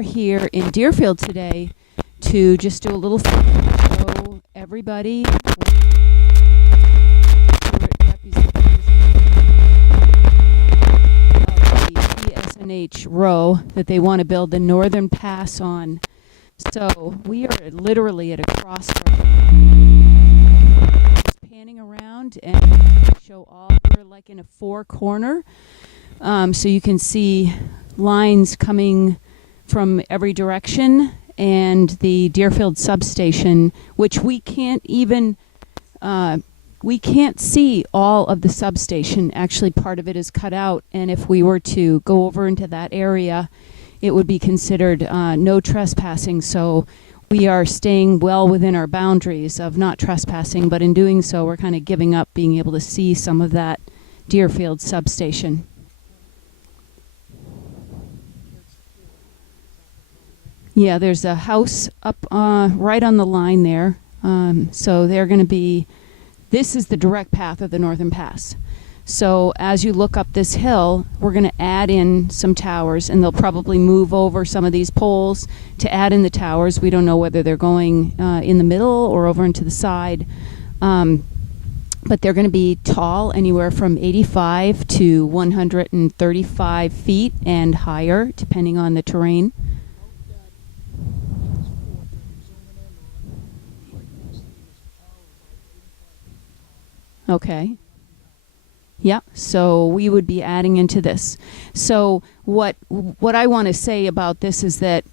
are here in Deerfield today to just do a little show everybody PSNH row that they want to build the northern pass on. So we are literally at a crossroads, panning around and show all, we're like in a four corner. So you can see lines coming from every direction, and the Deerfield substation, which we can't even, we can't see all of the substation. Actually, part of it is cut out, and if we were to go over into that area, it would be considered no trespassing. So we are staying well within our boundaries of not trespassing, but in doing so, we're kind of giving up being able to see some of that Deerfield substation. Yeah, there's a house up right on the line there. So they're going to be, this is the direct path of the Northern Pass. So as you look up this hill, we're going to add in some towers, and they'll probably move over some of these poles to add in the towers. We don't know whether they're going in the middle or over into the side. But they're going to be tall, anywhere from 85 to 135 feet and higher, depending on the terrain. Okay. Yeah, so we would be adding into this. So what I want to say about this is that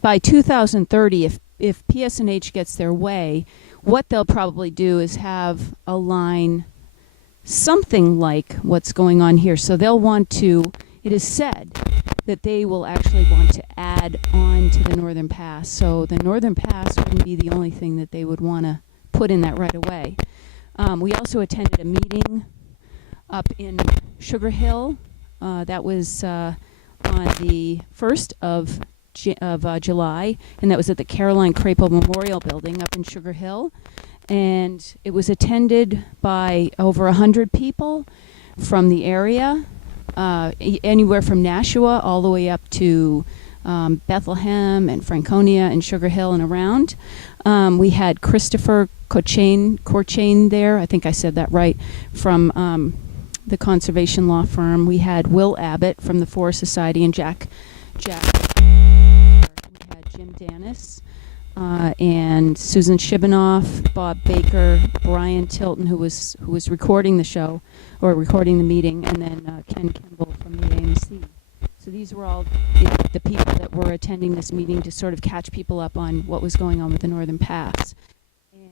by 2030, if PSNH gets their way, what they'll probably do is have a line something like what's going on here. So they'll want to, it is said that they will actually want to add on to the Northern Pass. So the Northern Pass wouldn't be the only thing that they would want to put in that right away. We also attended a meeting up in Sugar Hill. That was on the 1st of July, and that was at the Caroline Crapo Memorial Building up in Sugar Hill. And it was attended by over 100 people from the area, anywhere from Nashua all the way up to Bethlehem and Franconia and Sugar Hill and around. We had Christopher Corchain there, I think I said that right, from the conservation law firm. We had Will Abbott from the Forest Society and Jack. We had Jim Danis and Susan Shibanoff, Bob Baker, Brian Tilton, who was recording the show or recording the meeting, and then Ken Kimball from the AMC. So these were all the people that were attending this meeting to sort of catch people up on what was going on with the Northern Pass.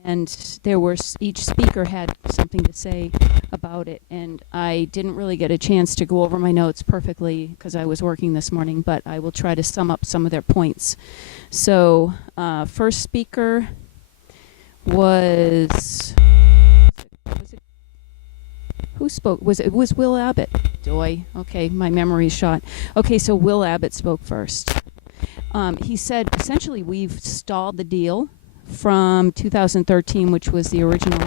And there were, each speaker had something to say about it, and I didn't really get a chance to go over my notes perfectly because I was working this morning, but I will try to sum up some of their points. So first speaker was who spoke? It was Will Abbott. Doy. Okay, my memory's shot. Okay, so Will Abbott spoke first. He said, essentially, we've stalled the deal from 2013, which was the original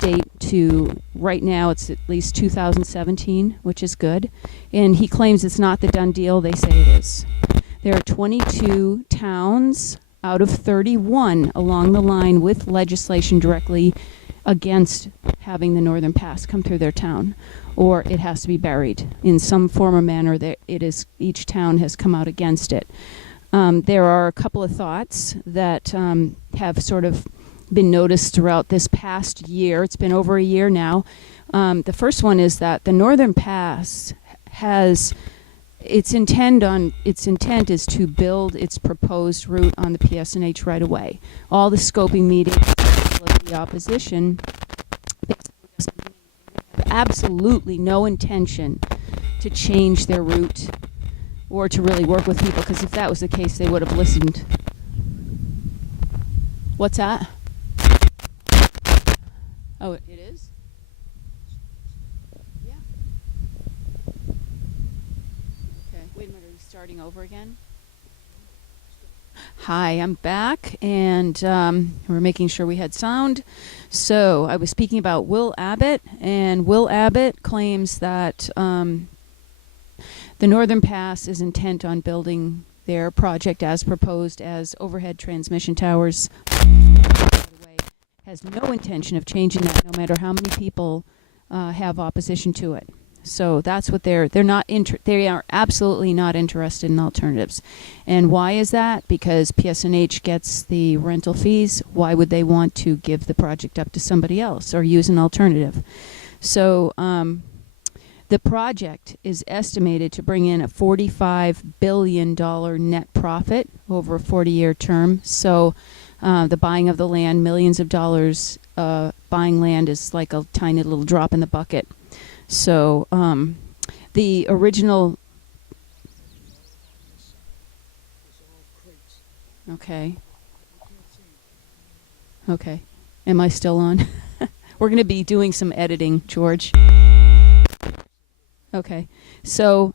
date, to right now it's at least 2017, which is good. And he claims it's not the done deal. They say it is. There are 22 towns out of 31 along the line with legislation directly against having the Northern Pass come through their town, or it has to be buried in some form or manner. That it is, each town has come out against it. There are a couple of thoughts that have sort of been noticed throughout this past year. It's been over a year now. The first one is that the Northern Pass has its intent is to build its proposed route on the PSNH right away. All the scoping meetings of the opposition have absolutely no intention to change their route or to really work with people, because if that was the case, they would have listened. What's that? Oh, it is? Yeah. Okay, wait a minute, are we starting over again? Hi, I'm back, and we're making sure we had sound. So I was speaking about Will Abbott, and Will Abbott claims that the Northern Pass is intent on building their project as proposed as overhead transmission towers, by the way, has no intention of changing that, no matter how many people have opposition to it. So that's what they are absolutely not interested in alternatives. And why is that? Because PSNH gets the rental fees. Why would they want to give the project up to somebody else or use an alternative? So the project is estimated to bring in a $45 billion net profit over a 40-year term. So the buying of the land, millions of dollars buying land, is like a tiny little drop in the bucket. So the original... Okay. Okay. Am I still on? We're going to be doing some editing, George. Okay. So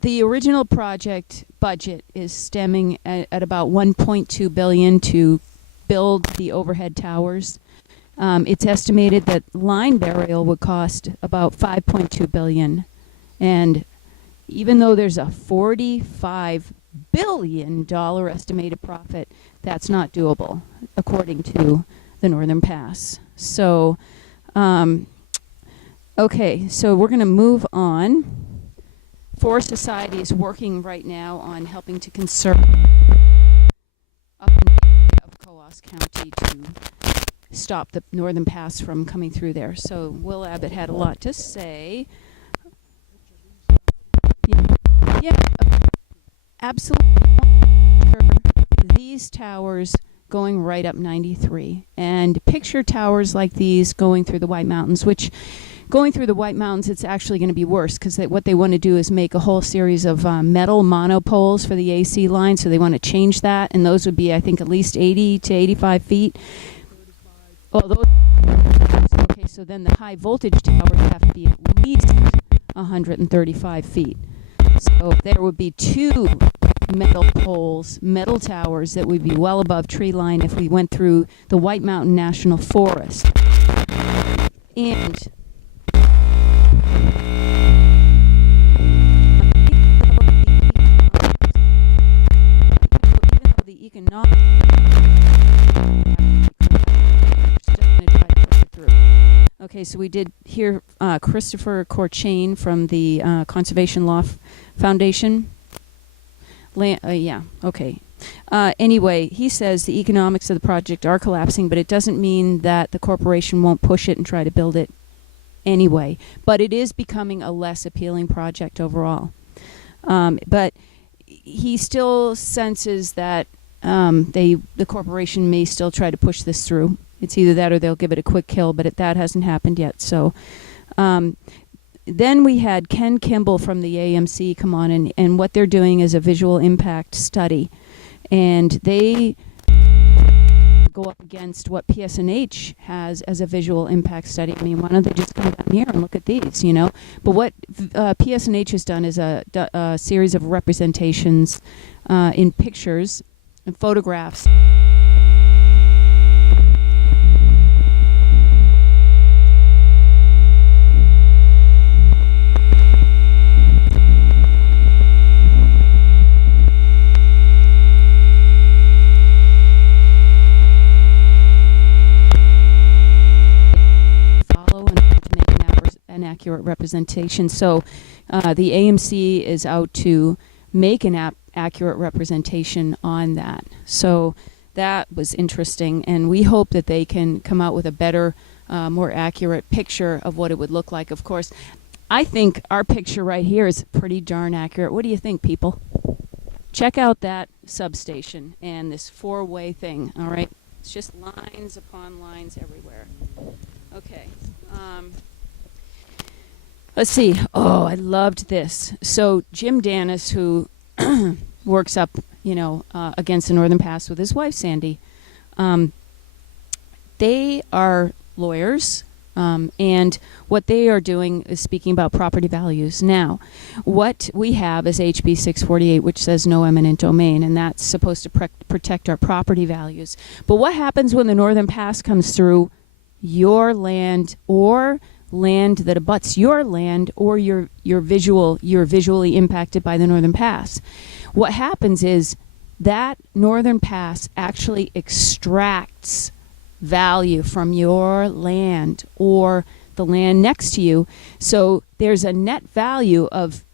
the original project budget is stemming at about $1.2 billion to build the overhead towers. It's estimated that line burial would cost about $5.2 billion, and even though there's a $45 billion estimated profit, that's not doable, according to the Northern Pass. So, okay, so we're going to move on. Forest Society is working right now on helping to conserve up in the area of Coos County to stop the Northern Pass from coming through there. So Will Abbott had a lot to say. Yeah, absolutely. These towers going right up 93, and picture towers like these going through the White Mountains, which going through the White Mountains, it's actually going to be worse, because what they want to do is make a whole series of metal monopoles for the AC line, so they want to change that, and those would be, I think, at least 80 to 85 feet. Oh, those. Okay, so then the high voltage towers have to be at least 135 feet. So there would be two metal poles, metal towers that would be well above tree line if we went through the White Mountain National Forest. And even though the economic Okay, so we did hear Christopher Corchain from the Conservation Law Foundation. Yeah, okay. Anyway, he says the economics of the project are collapsing, but it doesn't mean that the corporation won't push it and try to build it anyway. But it is becoming a less appealing project overall. But he still senses that the corporation may still try to push this through. It's either that or they'll give it a quick kill, but that hasn't happened yet. So then we had Ken Kimball from the AMC come on, and what they're doing is a visual impact study. And they go up against what PSNH has as a visual impact study. I mean, why don't they just come down here and look at these, you know? But what PSNH has done is a series of representations in pictures and photographs. Accurate representation. So the AMC is out to make an accurate representation on that. So that was interesting, and we hope that they can come out with a better, more accurate picture of what it would look like. Of course, I think our picture right here is pretty darn accurate. What do you think, people? Check out that substation and this four-way thing, all right? It's just lines upon lines everywhere. Okay. Let's see. Oh, I loved this. So Jim Dennis, who works up, against the Northern Pass with his wife, Sandy, they are lawyers, and what they are doing is speaking about property values. Now, what we have is HB 648, which says no eminent domain, and that's supposed to protect our property values. But what happens when the Northern Pass comes through your land or land that abuts your land, or you're visually impacted by the northern pass. What happens is that northern pass actually extracts value from your land or the land next to you. So there's a net value of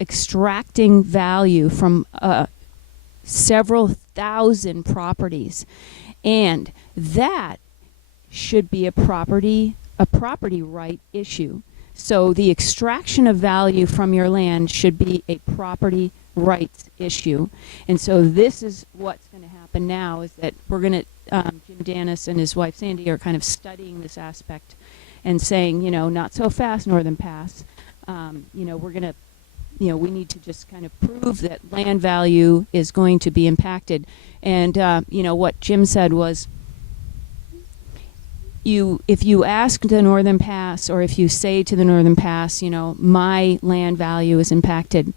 extracting value from several thousand properties, and that should be a property right issue. So the extraction of value from your land should be a property rights issue. And so this is what's going to happen now, is that we're going to, Jim Danis and his wife Sandy are kind of studying this aspect and saying, not so fast, Northern Pass. We're going to, we need to just kind of prove that land value is going to be impacted. And, what Jim said was, if you ask the Northern Pass, or if you say to the Northern Pass, my land value is impacted,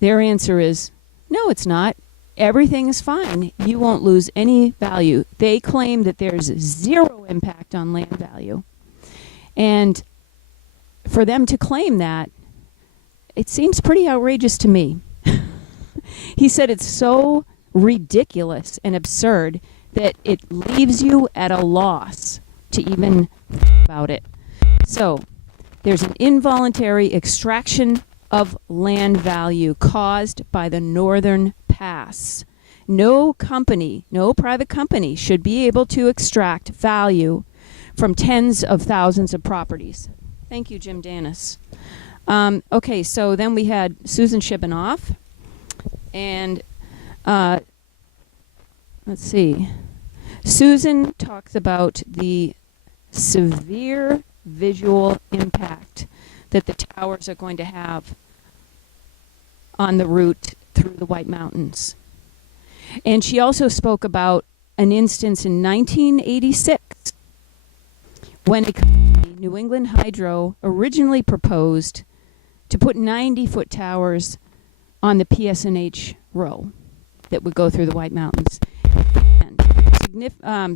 their answer is, no, it's not. Everything is fine. You won't lose any value. They claim that there's zero impact on land value. And for them to claim that, it seems pretty outrageous to me. He said it's so ridiculous and absurd that it leaves you at a loss to even think about it. So there's an involuntary extraction of land value caused by the Northern Pass. No private company should be able to extract value from tens of thousands of properties. Thank you, Jim Danis. Okay, so then we had Susan Shibanoff, and let's see. Susan talks about the severe visual impact that the towers are going to have on the route through the White Mountains. And she also spoke about an instance in 1986 when a company, New England Hydro, originally proposed to put 90-foot towers on the PSNH row that would go through the White Mountains.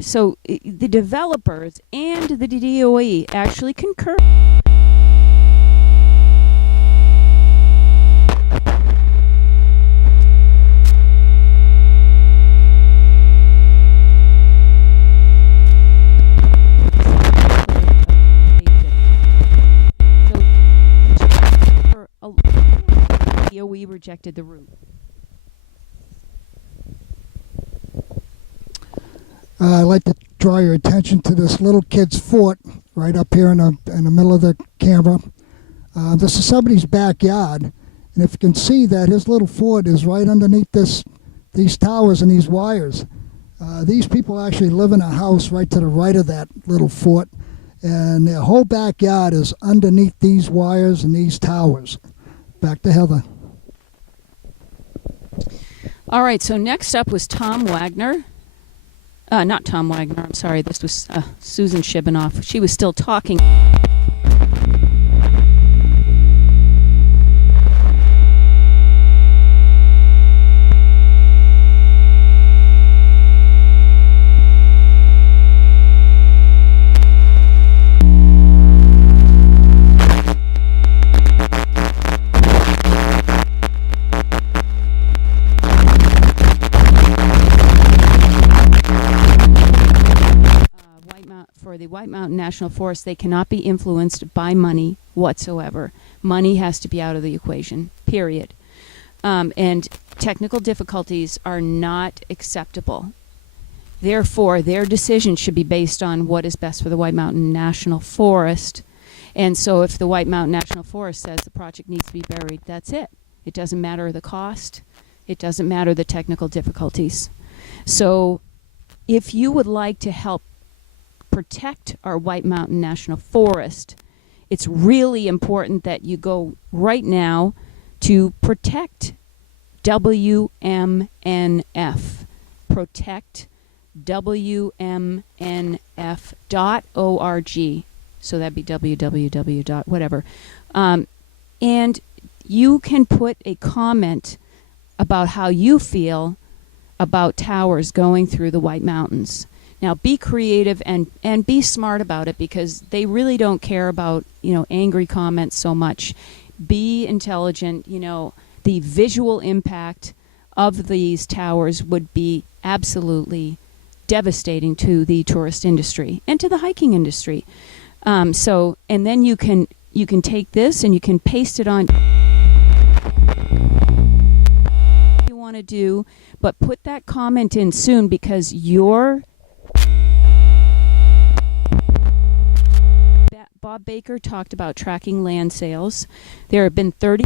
So the developers and the DOE actually concurred. DOE rejected the route. I'd like to draw your attention to this little kid's foot right up here in the middle of the camera. This is somebody's backyard, and if you can see that his little foot is right underneath these towers and these wires. These people actually live in a house right to the right of that little foot, and their whole backyard is underneath these wires and these towers. Back to Heather. All right, so next up was Tom Wagner. Not Tom Wagner, I'm sorry. This was Susan Shibanoff. She was still talking. The White Mountain National Forest, they cannot be influenced by money whatsoever. Money has to be out of the equation, period. And technical difficulties are not acceptable. Therefore, their decision should be based on what is best for the White Mountain National Forest. And so if the White Mountain National Forest says the project needs to be buried, that's it. It doesn't matter the cost. It doesn't matter the technical difficulties. So if you would like to help protect our White Mountain National Forest, it's really important that you go right now to protect WMNF. Protect WMNF.org. So that'd be www. whatever. And you can put a comment about how you feel about towers going through the White Mountains. Now be creative and be smart about it, because they really don't care about, angry comments so much. Be intelligent. The visual impact of these towers would be absolutely devastating to the tourist industry and to the hiking industry. And then you can take this and you can paste it on you want to do, but put that comment in soon, because Bob Baker talked about tracking land sales. There have been 30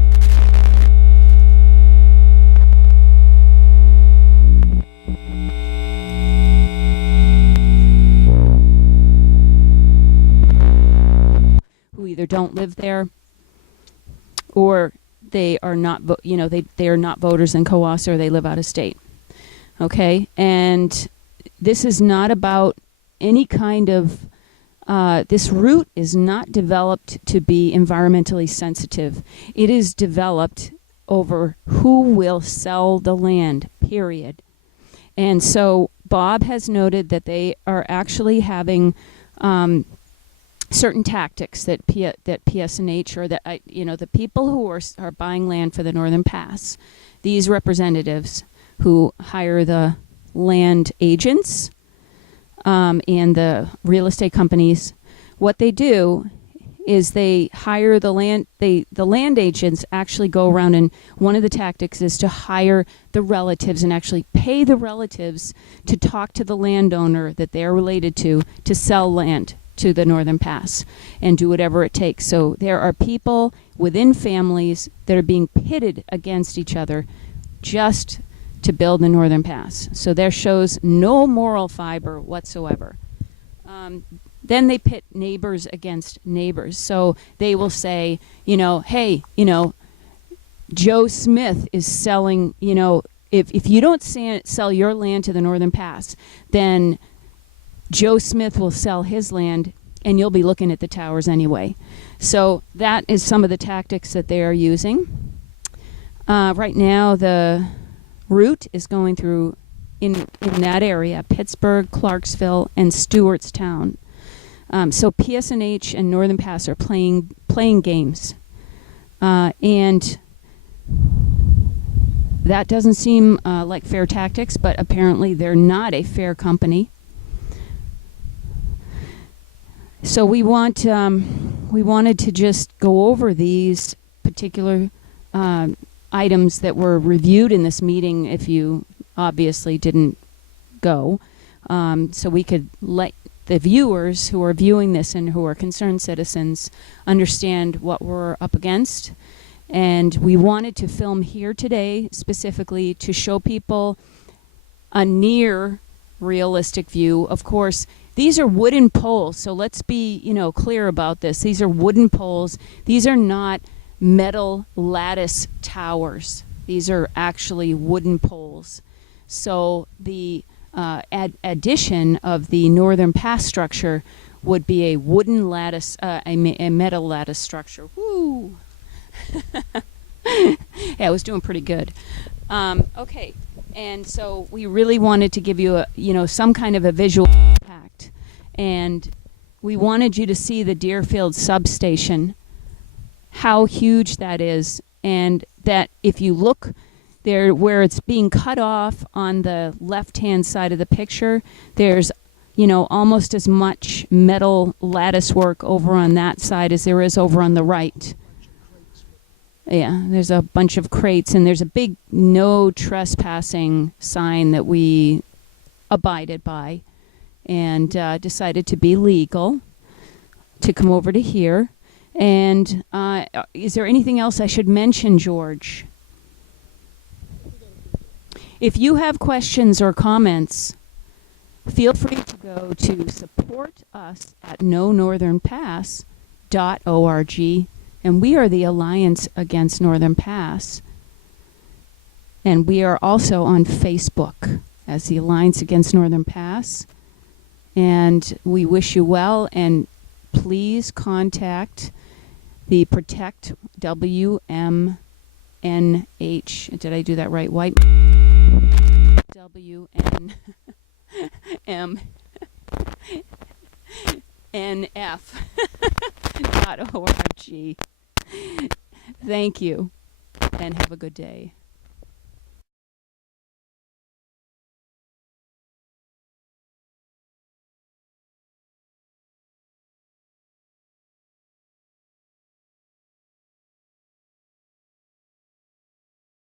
who either don't live there or they are not they are not voters in Coas, or they live out of state. Okay? And this is not about any kind of this route is not developed to be environmentally sensitive. It is developed over who will sell the land, period. And so Bob has noted that they are actually having certain tactics that PSNH, or that the people who are buying land for the Northern Pass, these representatives who hire the land agents and the real estate companies, what they do is they hire the land. The land agents actually go around, and one of the tactics is to hire the relatives and actually pay the relatives to talk to the landowner that they're related to sell land to the Northern Pass and do whatever it takes. So there are people within families that are being pitted against each other just to build the Northern Pass. So there shows no moral fiber whatsoever. Then they pit neighbors against neighbors. So they will say, hey, Joe Smith is selling, if you don't sell your land to the Northern Pass, then Joe Smith will sell his land and you'll be looking at the towers anyway. So that is some of the tactics that they are using. Right now, the route is going through in that area, Pittsburgh, Clarksville, and Stewartstown. So PSNH and Northern Pass are playing games. And that doesn't seem like fair tactics, but apparently they're not a fair company. So we wanted to just go over these particular items that were reviewed in this meeting, if you obviously didn't go, so we could let the viewers who are viewing this and who are concerned citizens understand what we're up against. And we wanted to film here today specifically to show people a near realistic view. Of course, these are wooden poles, so let's be, clear about this. These are wooden poles. These are not metal lattice towers. These are actually wooden poles. So the addition of the Northern Pass structure would be a wooden lattice, a metal lattice structure. Woo! Yeah, I was doing pretty good. Okay, and so we really wanted to give you some kind of a visual impact, and we wanted you to see the Deerfield substation, how huge that is, and that if you look there where it's being cut off on the left-hand side of the picture, there's almost as much metal lattice work over on that side as there is over on the right. Yeah, there's a bunch of crates, and there's a big no trespassing sign that we abided by and decided to be legal to come over to here. And is there anything else I should mention, George? If you have questions or comments, feel free to go to support us at knonorthernpass.org. And we are the Alliance Against Northern Pass. And we are also on Facebook as the Alliance Against Northern Pass. And we wish you well, and please contact the Protect WMNH. Did I do that right? White WNM nf.org. Thank you, and have a good day.